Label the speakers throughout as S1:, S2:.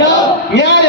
S1: no.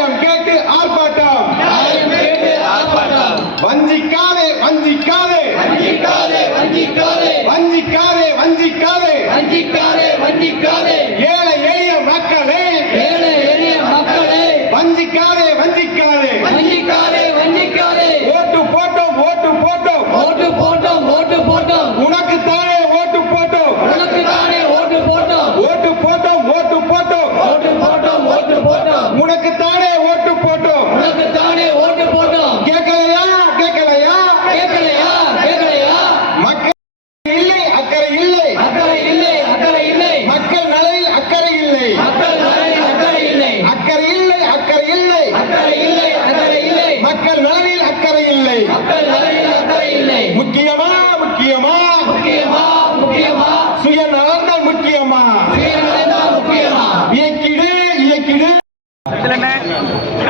S1: மக்கள் நலனில் அக்கறை இல்லை.
S2: மக்கள் நலனில் அக்கறை இல்லை.
S1: முக்கியமா முக்கியமா?
S2: முக்கியமா முக்கியமா?
S1: சுயநலம் தான் முக்கியமா?
S2: சுயநலம்தான் முக்கியமா?
S1: இயக்கிடு இயக்கிடு.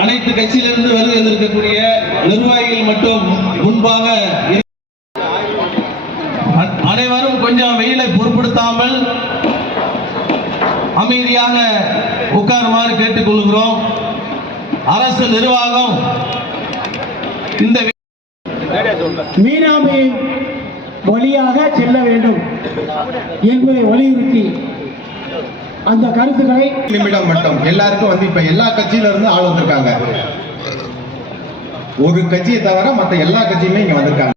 S3: அனைத்து கட்சியிலிருந்து வருகை இருக்கக்கூடிய நிர்வாகிகள் மட்டும் முன்பாக அனைவரும் கொஞ்சம் வெயிலை பொருட்படுத்தாமல் அமைதியாக உட்காருமாறு கேட்டுக்கொள்கிறோம். அரசு நிர்வாகம் இந்த வெ-
S4: மீனாமை வழியாக செல்ல வேண்டும் என்பதை வலியுறுத்தி அந்த கருத்துக்களை
S1: நிமிடம் மட்டும். எல்லாருக்கும் வந்து இப்ப எல்லா கட்சியில இருந்து ஆள் வந்திருக்காங்க. ஒரு கட்சியை தவிர மத்த எல்லா கட்சியுமே இங்க வந்திருக்காங்க.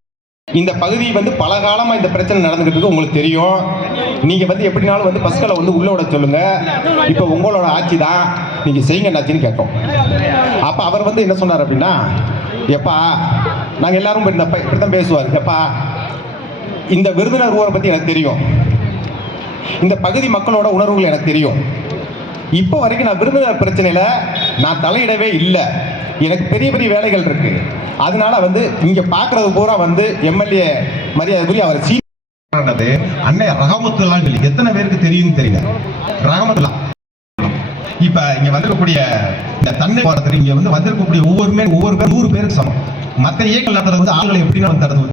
S1: இந்த பகுதி வந்து பல காலமா இந்த பிரச்சனை நடந்துகிட்டு இருக்கு. உங்களுக்கு தெரியும். நீங்க வந்து எப்படினாலும் வந்து பஸ்களை வந்து உள்ள விட சொல்லுங்க. இப்ப உங்களோட ஆட்சி தான். நீங்க செய்யுங்க ஆட்சின்னு கேட்டோம் அப்ப அவர் வந்து என்ன சொன்னார் அப்படின்னா எப்பா நாங்க எல்லாரும் இப்ப இந்த ப- பேசுவார். எப்பா இந்த விருதுநர் ஊரை பத்தி எனக்கு தெரியும். இந்த பகுதி மக்களோட உணர்வுகள் எனக்கு தெரியும். இப்போ வரைக்கும் நான் விருதுநர் பிரச்சனையில நான் தலையிடவே இல்லை. எனக்கு பெரிய பெரிய வேலைகள் இருக்கு. அதனால வந்து இங்க பாக்குறது பூரா வந்து எம்எல்ஏ மரியாதைக்குரிய அவர் சீ அன்னை ரஹமத்துல்லான்னு சொல்லி எத்தனை பேருக்கு தெரியும் தெரியல. ரஹமத்துல்லா. இப்ப இங்க வந்திருக்கக்கூடிய இந்த தன்னை போறதுக்கு இங்க வந்து வந்திருக்கக்கூடிய ஒவ்வொருமே ஒவ்வொரு பேர் நூறு பேருக்கு சமம். மற்ற இயக்கம் நடத்துறது வந்து ஆளுகளை எப்படி நடத்துறது?